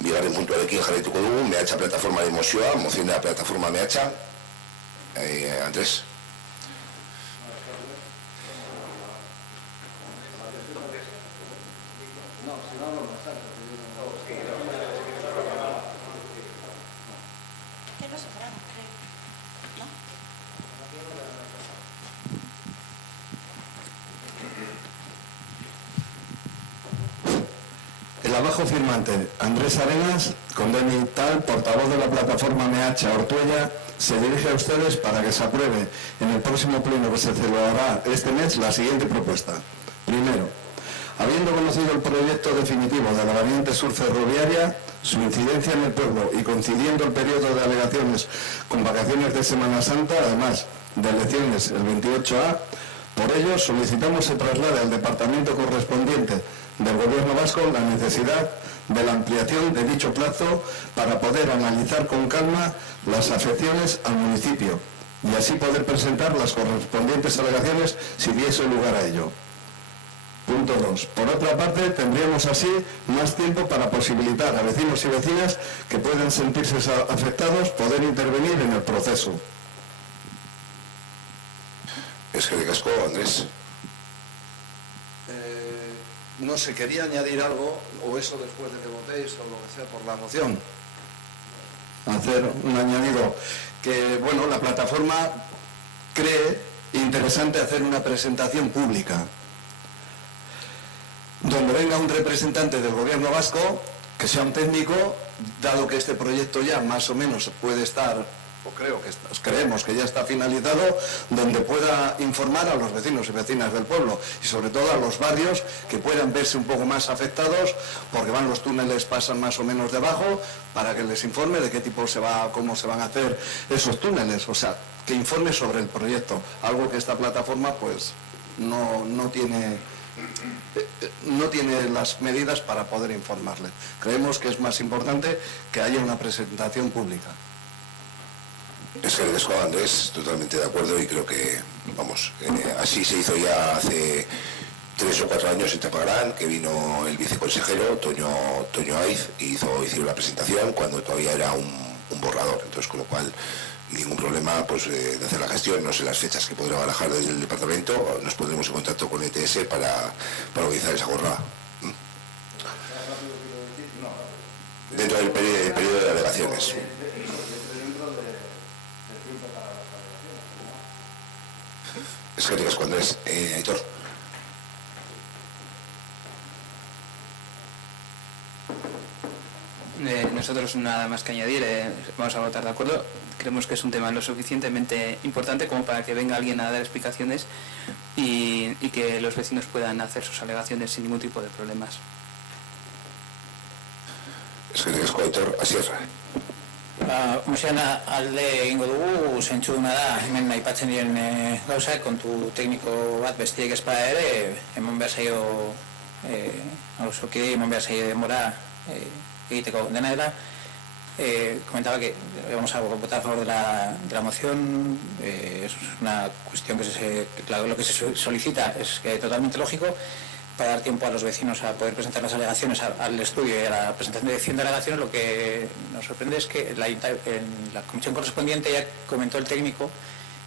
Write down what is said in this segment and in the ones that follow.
bigarren puntuarekin jarraituko dugu, mehatxa plataformaren mozioa, mozioa plataforma mehatxa. Andrés. El abajo firmante, Andrés Arenas, con Deni Tal, portavoz de la plataforma Meacha Ortuella, se dirige a ustedes para que se apruebe en el próximo pleno que se celebrará este mes la siguiente propuesta. Primero, habiendo conocido el proyecto definitivo de la variante sur ferroviaria, su incidencia en el pueblo y coincidiendo el periodo de alegaciones con vacaciones de Semana Santa, además de elecciones el 28A, por ello solicitamos se traslade al departamento correspondiente del Gobierno vasco la necesidad de la ampliación de dicho plazo para poder analizar con calma las afecciones al municipio y así poder presentar las correspondientes alegaciones si diese lugar a ello. Punto 2. Por otra parte, tendríamos así más tiempo para posibilitar a vecinos y vecinas que puedan sentirse afectados poder intervenir en el proceso. Es que de casco, Andrés. No sé, quería añadir algo, o eso después de que votéis, o lo que sea por la moción. Hacer un añadido, que bueno, la plataforma cree interesante hacer una presentación pública, donde venga un representante del Gobierno vasco, que sea un técnico, dado que este proyecto ya más o menos puede estar, o creemos que ya está finalizado, donde pueda informar a los vecinos y vecinas del pueblo y sobre todo a los barrios que puedan verse un poco más afectados porque los túneles pasan más o menos debajo, para que les informe de qué tipo cómo se van a hacer esos túneles, o sea, que informe sobre el proyecto, algo que esta plataforma pues no tiene las medidas para poder informarle. Creemos que es más importante que haya una presentación pública. Es que de Andrés, totalmente de acuerdo, y creo que, vamos, así se hizo ya hace 3 o 4 años en Tapagrán, que vino el viceconsejero Toño Aiz y hicieron la presentación cuando todavía era un borrador, entonces con lo cual ningún problema pues de hacer la gestión. No sé las fechas que podrá barajar desde el departamento, nos pondremos en contacto con ETS para organizar esa jornada. Dentro del periodo de alegaciones. Es que digas cuando es, Aitor. Nosotros nada más que añadir, vamos a votar de acuerdo. Creemos que es un tema lo suficientemente importante como para que venga alguien a dar explicaciones y que los vecinos puedan hacer sus alegaciones sin ningún tipo de problemas. Es que digas Aitor, así es. Mosean alde egingo dugu, zentzuduna da, hemen aipatzen diren gauzak, kontu tekniko bat bestiek ez bada ere, emon behar zaio, emon behar zaio denbora egiteko dena dela. Comentaba que vamos a votar a favor de la moción, es una cuestión que lo que se solicita es totalmente lógico, para dar tiempo a los vecinos a poder presentar las alegaciones al estudio y a la presentación de alegaciones. Lo que nos sorprende es que en la comisión correspondiente ya comentó el técnico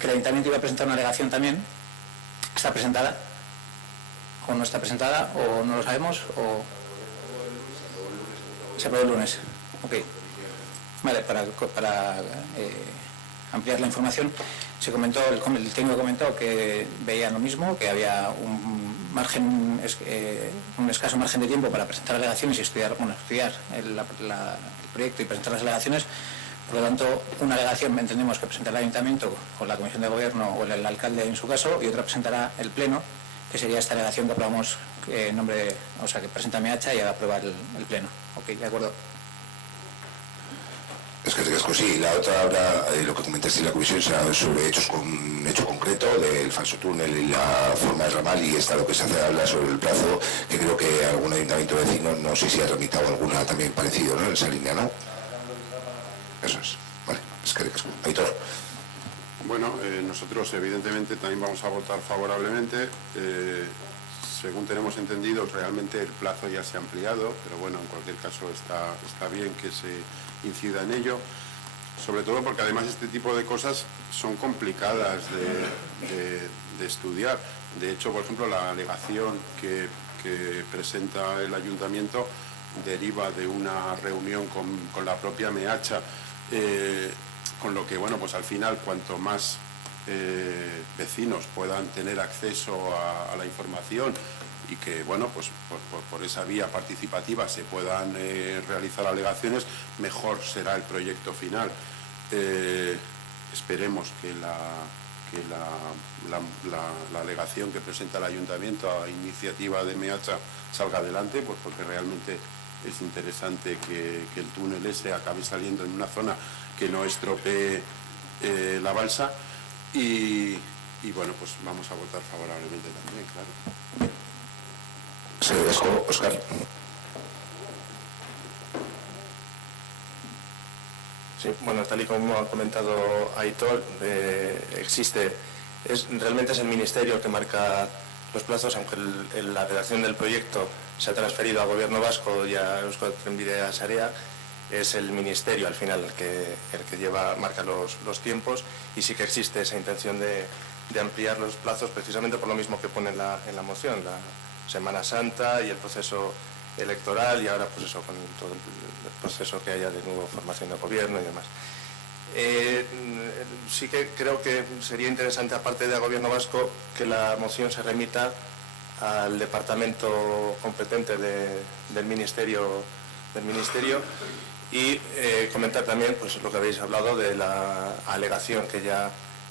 que el ayuntamiento iba a presentar una alegación también. ¿Está presentada? ¿O no está presentada? ¿O no lo sabemos? ¿O se aprobó el lunes? Ok. Vale, para ampliar la información, se comentó, el técnico comentó que veía lo mismo, que había un escaso margen de tiempo para presentar alegaciones y estudiar el proyecto y presentar las alegaciones. Por lo tanto, una alegación entendemos que presentará el ayuntamiento o la comisión de gobierno o el alcalde en su caso, y otra presentará el pleno, que sería esta alegación que aprobamos en nombre, o sea, que presenta Meacha y aprueba el pleno. Ok, de acuerdo. Es que sí, la otra habrá, lo que comentaste en la comisión será sobre hecho concreto del falso túnel y la forma de ramal, y está lo que se hace habla sobre el plazo, que creo que algún ayuntamiento vecino, no sé si ha tramitado alguna también parecido, ¿no? En esa línea, ¿no? Eso es, vale, es que Aitor. Bueno, nosotros evidentemente también vamos a votar favorablemente. según tenemos entendido, realmente el plazo ya se ha ampliado, pero bueno, en cualquier caso está bien que se incida en ello, sobre todo porque además este tipo de cosas son complicadas de estudiar. De hecho, por ejemplo, la alegación que presenta el ayuntamiento deriva de una reunión con la propia MEACHA, con lo que, bueno, pues al final, cuanto más vecinos puedan tener acceso a la información y que, bueno, pues por esa vía participativa se puedan realizar alegaciones, mejor será el proyecto final. Esperemos que la alegación que presenta el ayuntamiento a iniciativa de MEACHA salga adelante, pues porque realmente es interesante que el túnel ese acabe saliendo en una zona que no estropee la balsa y bueno, pues vamos a votar favorablemente también, claro. Señor Óscar. Sí, bueno, tal y como ha comentado Aitor, realmente es el Ministerio el que marca los plazos, aunque la redacción del proyecto se ha transferido al Gobierno vasco y a Eusko Trenbide Sarea, es el Ministerio al final el que marca los tiempos, y sí que existe esa intención de ampliar los plazos precisamente por lo mismo que pone en la moción, la Semana Santa y el proceso electoral, y ahora pues eso, con todo el proceso que haya de nuevo formación de gobierno y demás. Sí que creo que sería interesante, aparte del Gobierno vasco, que la moción se remita al departamento competente del ministerio y comentar también pues lo que habéis hablado de la alegación que ya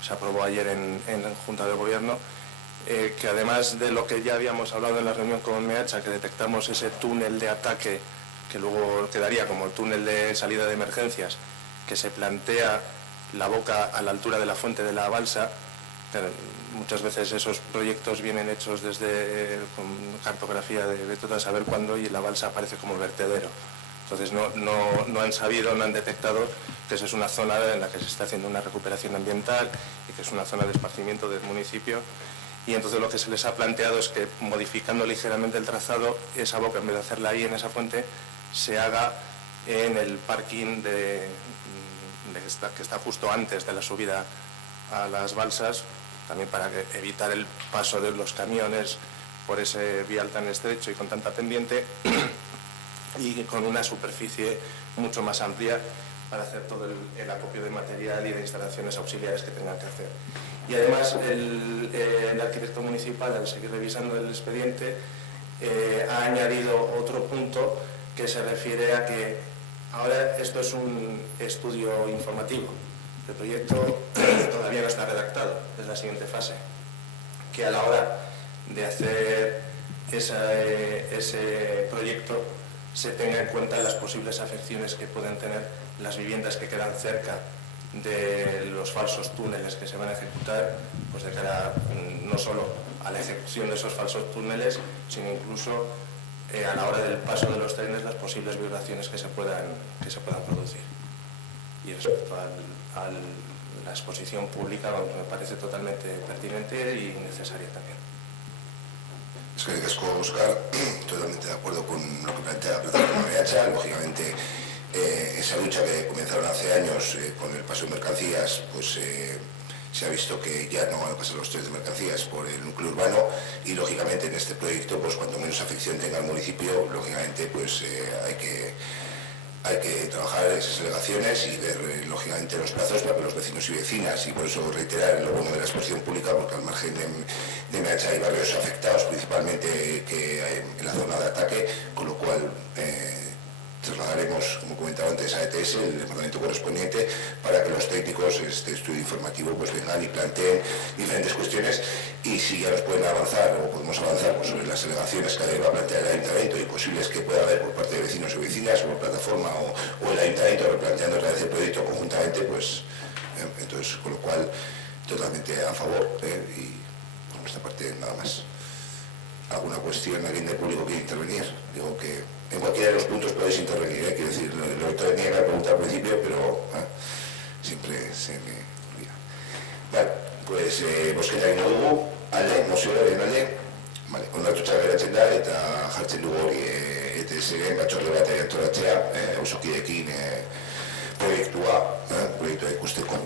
se aprobó ayer en la Junta de Gobierno, que además de lo que ya habíamos hablado en la reunión con MEACHA, que detectamos ese túnel de ataque que luego quedaría como el túnel de salida de emergencias, que se plantea la boca a la altura de la fuente de la balsa. Muchas veces esos proyectos vienen hechos con cartografía de todo a saber cuándo, y la balsa aparece como vertedero. Entonces no han sabido, no han detectado que esa es una zona en la que se está haciendo una recuperación ambiental y que es una zona de esparcimiento del municipio. Y entonces lo que se les ha planteado es que, modificando ligeramente el trazado, esa boca, en vez de hacerla ahí en esa fuente, se haga en el parking que está justo antes de la subida a las balsas, también para evitar el paso de los camiones por ese vial tan estrecho y con tanta pendiente, y con una superficie mucho más amplia para hacer todo el acopio de material y de instalaciones auxiliares que tengan que hacer. Y además el arquitecto municipal, al seguir revisando el expediente, ha añadido otro punto que se refiere a que ahora esto es un estudio informativo. El proyecto todavía no está redactado, es la siguiente fase, que a la hora de hacer ese proyecto se tenga en cuenta las posibles afecciones que pueden tener las viviendas que quedan cerca de los falsos túneles que se van a ejecutar, pues de cara no solo a la ejecución de esos falsos túneles, sino incluso a la hora del paso de los trenes, las posibles vibraciones que se puedan producir. Y respecto a la exposición pública, me parece totalmente pertinente y necesaria también. Es que Óscar, totalmente de acuerdo con lo que plantea la plataforma MEACHA. Lógicamente, esa lucha que comenzaron hace años con el paso de mercancías, pues se ha visto que ya no van a pasar los trenes de mercancías por el núcleo urbano, y lógicamente en este proyecto, pues cuanto menos afección tenga el municipio, lógicamente pues hay que trabajar esas alegaciones y ver lógicamente los plazos para que los vecinos y vecinas, y por eso reiterar lo bueno de la exposición pública, porque al margen de MEACHA hay barrios afectados principalmente que hay en la zona de ataque, con lo cual trasladaremos, como comentaba antes, a ETS, el departamento correspondiente, para que los técnicos, este estudio informativo, pues vengan y planteen diferentes cuestiones, y si ya nos pueden avanzar o podemos avanzar pues, sobre las alegaciones que va a plantear el ayuntamiento y posibles que pueda haber por parte de vecinos y vecinas, o plataforma o el ayuntamiento replanteando otra vez el proyecto conjuntamente, pues entonces, con lo cual, totalmente a favor, y por nuestra parte nada más. ¿Alguna cuestión? ¿Alguien del público quiere intervenir? Digo que en cualquiera de los puntos podéis intervenir, quiero decir, lo tenía que preguntar al principio, pero siempre se me olvida. Vale, pues bozketa egin dugu, alde, mozioaren alde, Onartuta geratzen da eta jartzen dugu hori ETS-en batzorde bat antolatzea, auzokideekin proiektua ikusteko.